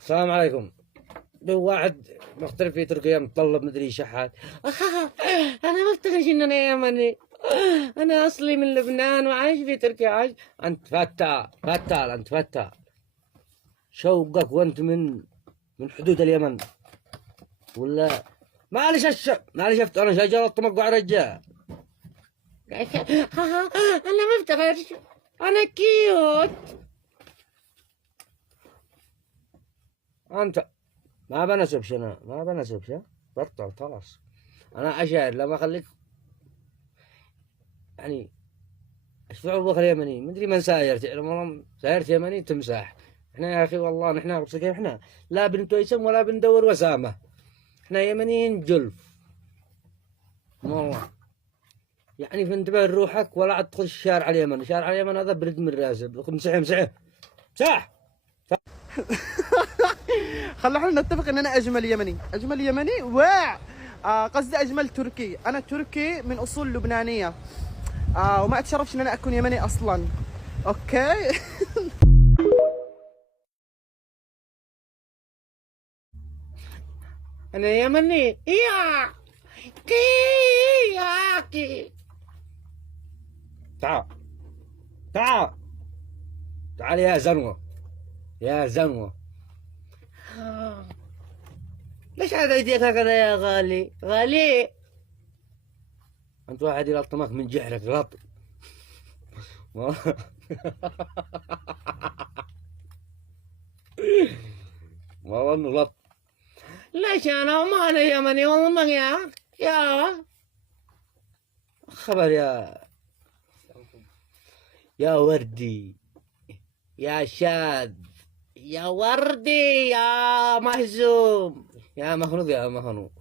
السلام عليكم. لو واحد مختلف في تركيا متطلب مدري شحات. انا ما افتكرش ان انا يمني. انا اصلي من لبنان وعايش في تركيا. عايش. انت فتال انت فتال. شوقك وانت من حدود اليمن ولا؟ معلش انا شجر الطمق على رجال. انا ما افتكرش. انا كيوت. انت ما بنسبش، انا ما بنسبش. بطل خلاص. انا اشاعر لما اخليك يعني اشفع ابوك اليمني. مدري من ساير تعلم والله. سايرت يمني تمساح. احنا يا اخي والله نحن كيف احنا لا بنت ويسم ولا بندور وسامه. احنا يمنيين جلف والله. يعني فانتبه لروحك ولا عاد تخش شارع اليمن. شارع اليمن هذا برد من راسه. مسح مسح. خلونا نتفق ان انا اجمل يمني قصدي اجمل تركي. انا تركي من اصول لبنانيه، وما اتشرفش ان انا اكون يمني اصلا. اوكي. انا يمني يا كي. تعال تعال تعال يا زنوة يا زنوة. ليش هذا يديك هكذا يا غالي غالي؟ انت واحد يلطمك من جحرك غلط. والله انه غلط. ليش انا يمني والله ما يا خبر يا وردي يا شاذ يا وردي يا مهزوم يا مخنوق يا مخنوق.